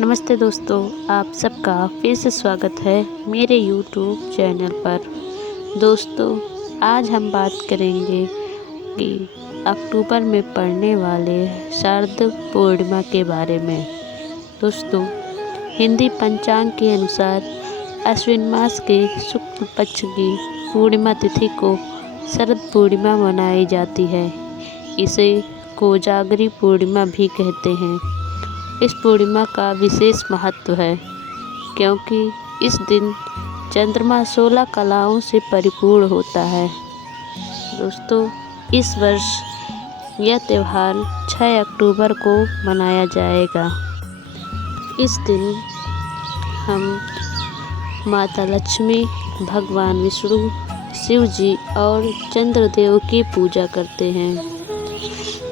नमस्ते दोस्तों, आप सबका फिर से स्वागत है मेरे YouTube चैनल पर। दोस्तों, आज हम बात करेंगे कि अक्टूबर में पड़ने वाले शारद पूर्णिमा के बारे में। दोस्तों, हिंदी पंचांग के अनुसार अश्विन मास के शुक्ल पक्ष की पूर्णिमा तिथि को शरद पूर्णिमा मनाई जाती है। इसे कोजागरी पूर्णिमा भी कहते हैं। इस पूर्णिमा का विशेष महत्व है क्योंकि इस दिन चंद्रमा 16 कलाओं से परिपूर्ण होता है। दोस्तों, इस वर्ष यह त्यौहार 6 अक्टूबर को मनाया जाएगा। इस दिन हम माता लक्ष्मी, भगवान विष्णु, शिव जी और चंद्रदेव की पूजा करते हैं।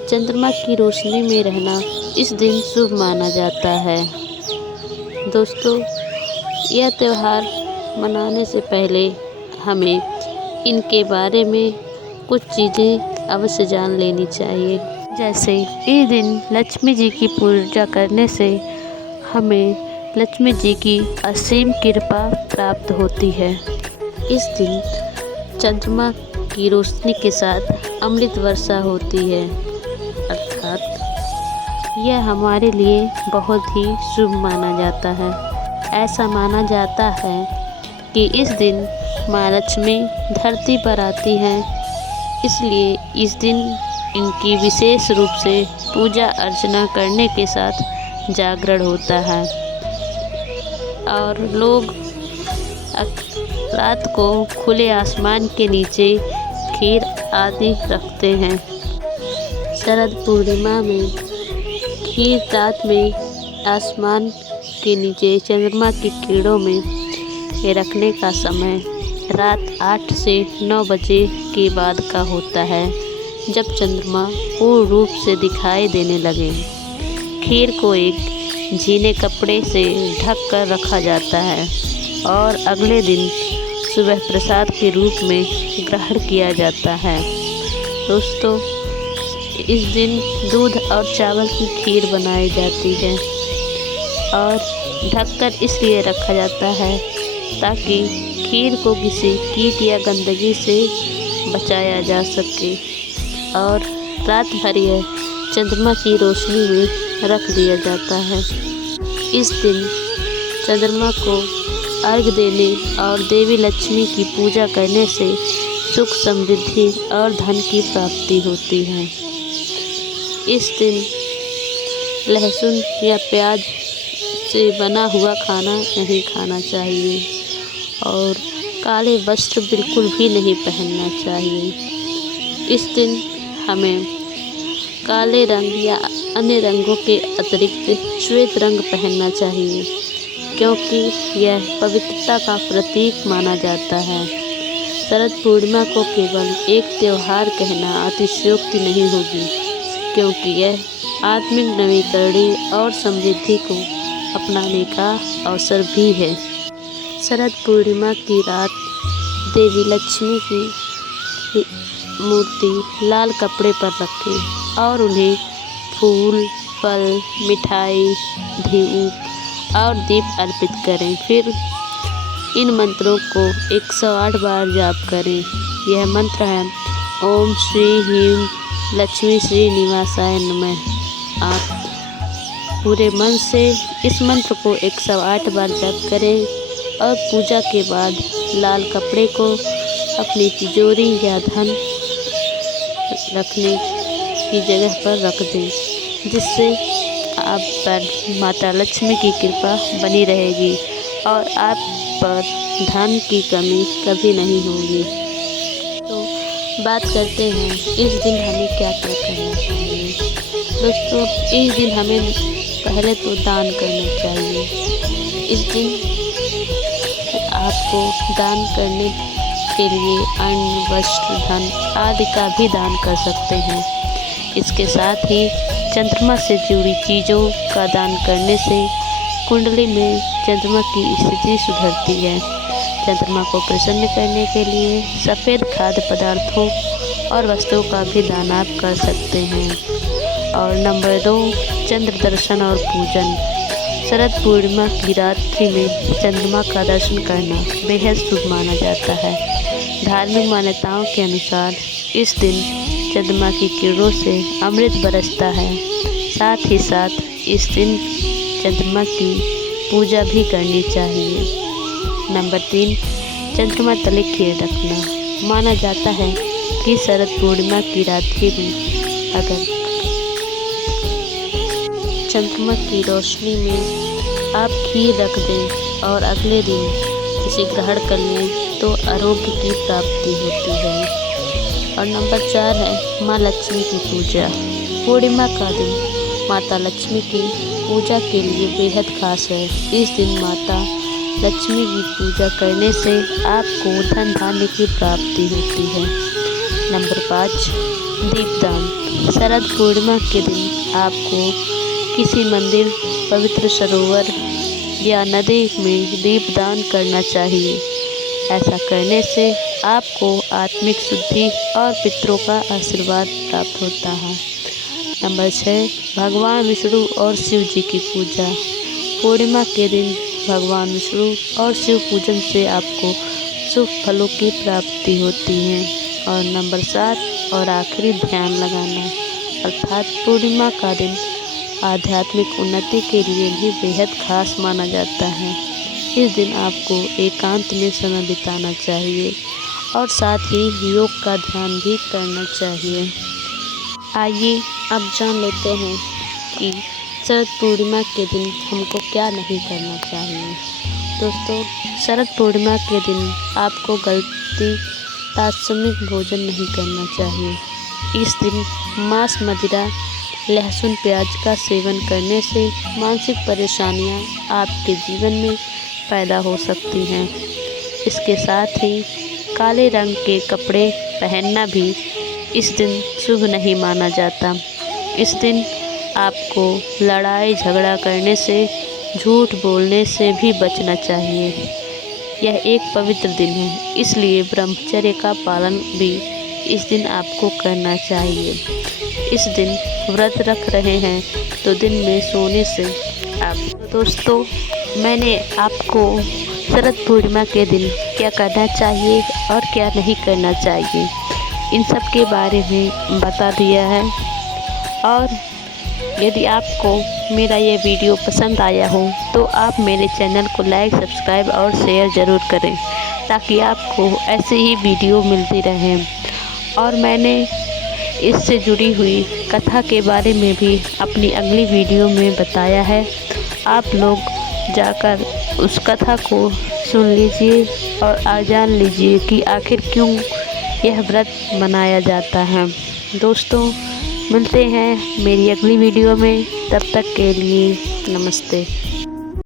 चंद्रमा की रोशनी में रहना इस दिन शुभ माना जाता है। दोस्तों, यह त्यौहार मनाने से पहले हमें इनके बारे में कुछ चीज़ें अवश्य जान लेनी चाहिए। जैसे इस दिन लक्ष्मी जी की पूजा करने से हमें लक्ष्मी जी की असीम कृपा प्राप्त होती है। इस दिन चंद्रमा की रोशनी के साथ अमृत वर्षा होती है, अर्थात यह हमारे लिए बहुत ही शुभ माना जाता है। ऐसा माना जाता है कि इस दिन माँ लक्ष्मी धरती पर आती हैं, इसलिए इस दिन इनकी विशेष रूप से पूजा अर्चना करने के साथ जागरण होता है और लोग रात को खुले आसमान के नीचे खीर आदि रखते हैं। शरद पूर्णिमा में खीर रात में आसमान के नीचे चंद्रमा की किरणों में रखने का समय रात 8 से 9 बजे के बाद का होता है, जब चंद्रमा पूर्ण रूप से दिखाई देने लगे। खीर को एक झीने कपड़े से ढक कर रखा जाता है और अगले दिन सुबह प्रसाद के रूप में ग्रहण किया जाता है। दोस्तों, इस दिन दूध और चावल की खीर बनाई जाती है और ढककर इसलिए रखा जाता है ताकि खीर को किसी कीट या गंदगी से बचाया जा सके और रात भर यह चंद्रमा की रोशनी में रख दिया जाता है। इस दिन चंद्रमा को अर्घ्य देने और देवी लक्ष्मी की पूजा करने से सुख, समृद्धि और धन की प्राप्ति होती है। इस दिन लहसुन या प्याज से बना हुआ खाना नहीं खाना चाहिए और काले वस्त्र बिल्कुल भी नहीं पहनना चाहिए। इस दिन हमें काले रंग या अन्य रंगों के अतिरिक्त श्वेत रंग पहनना चाहिए क्योंकि यह पवित्रता का प्रतीक माना जाता है। शरद पूर्णिमा को केवल एक त्यौहार कहना अतिशयोक्ति नहीं होगी क्योंकि यह आत्मिक नवीकरण और समृद्धि को अपनाने का अवसर भी है। शरद पूर्णिमा की रात देवी लक्ष्मी की मूर्ति लाल कपड़े पर रखें और उन्हें फूल, फल, मिठाई, धूप और दीप अर्पित करें। फिर इन मंत्रों को 108 बार जाप करें। यह मंत्र है: ओम श्री ह्रीं लक्ष्मी श्री निवासाय नमः। आप पूरे मन से इस मंत्र को 108 बार जप करें और पूजा के बाद लाल कपड़े को अपनी तिजोरी या धन रखने की जगह पर रख दें, जिससे आप पर माता लक्ष्मी की कृपा बनी रहेगी और आप पर धन की कमी कभी नहीं होगी। तो बात करते हैं इस दिन हमें क्या क्या करना चाहिए। दोस्तों, इस दिन हमें पहले तो दान करना चाहिए। इस दिन आपको दान करने के लिए अन्न, वस्त्र, धन आदि का भी दान कर सकते हैं। इसके साथ ही चंद्रमा से जुड़ी चीज़ों का दान करने से कुंडली में चंद्रमा की स्थिति सुधरती है। चंद्रमा को प्रसन्न करने के लिए सफ़ेद खाद्य पदार्थों और वस्तुओं का भी दान आप कर सकते हैं। और नंबर 2, चंद्र दर्शन और पूजन। शरद पूर्णिमा की रात्रि में चंद्रमा का दर्शन करना बेहद शुभ माना जाता है। धार्मिक मान्यताओं के अनुसार इस दिन चंद्रमा की किरणों से अमृत बरसता है। साथ ही साथ इस दिन चंद्रमा की पूजा भी करनी चाहिए। नंबर 3, चंद्रमा तले खीर रखना। माना जाता है कि शरद पूर्णिमा की रात्रि में अगर चंद्रमा की रोशनी में आप खीर रख दें और अगले दिन इसे ग्रहण कर लें तो आरोग्य की प्राप्ति होती है। और नंबर 4 है माँ लक्ष्मी की पूजा। पूर्णिमा का दिन माता लक्ष्मी की पूजा के लिए बेहद खास है। इस दिन माता लक्ष्मी की पूजा करने से आपको धन धान्य की प्राप्ति होती है। नंबर 5, दीपदान। शरद पूर्णिमा के दिन आपको किसी मंदिर, पवित्र सरोवर या नदी में दीपदान करना चाहिए। ऐसा करने से आपको आत्मिक शुद्धि और पितरों का आशीर्वाद प्राप्त होता है। नंबर 6, भगवान विष्णु और शिव जी की पूजा। पूर्णिमा के दिन भगवान विष्णु और शिव पूजन से आपको शुभ फलों की प्राप्ति होती है। और नंबर 7 और आखिरी, ध्यान लगाना, अर्थात पूर्णिमा का दिन आध्यात्मिक उन्नति के लिए भी बेहद खास माना जाता है। इस दिन आपको एकांत में समय बिताना चाहिए और साथ ही योग का ध्यान भी करना चाहिए। आइए अब जान लेते हैं कि शरद पूर्णिमा के दिन हमको क्या नहीं करना चाहिए। दोस्तों, शरद पूर्णिमा के दिन आपको गलती तात्समिक भोजन नहीं करना चाहिए। इस दिन मांस, मदिरा, लहसुन, प्याज का सेवन करने से मानसिक परेशानियां आपके जीवन में पैदा हो सकती हैं। इसके साथ ही काले रंग के कपड़े पहनना भी इस दिन शुभ नहीं माना जाता। इस दिन आपको लड़ाई झगड़ा करने से, झूठ बोलने से भी बचना चाहिए। यह एक पवित्र दिन है, इसलिए ब्रह्मचर्य का पालन भी इस दिन आपको करना चाहिए। इस दिन व्रत रख रहे हैं तो दिन में सोने से आप। दोस्तों, मैंने आपको शरद पूर्णिमा के दिन क्या करना चाहिए और क्या नहीं करना चाहिए इन सब के बारे में बता दिया है। और यदि आपको मेरा ये वीडियो पसंद आया हो तो आप मेरे चैनल को लाइक, सब्सक्राइब और शेयर ज़रूर करें ताकि आपको ऐसे ही वीडियो मिलती रहें। और मैंने इससे जुड़ी हुई कथा के बारे में भी अपनी अगली वीडियो में बताया है। आप लोग जाकर उस कथा को सुन लीजिए और जान लीजिए कि आखिर क्यों यह व्रत मनाया जाता है। दोस्तों, मिलते हैं मेरी अगली वीडियो में, तब तक के लिए नमस्ते।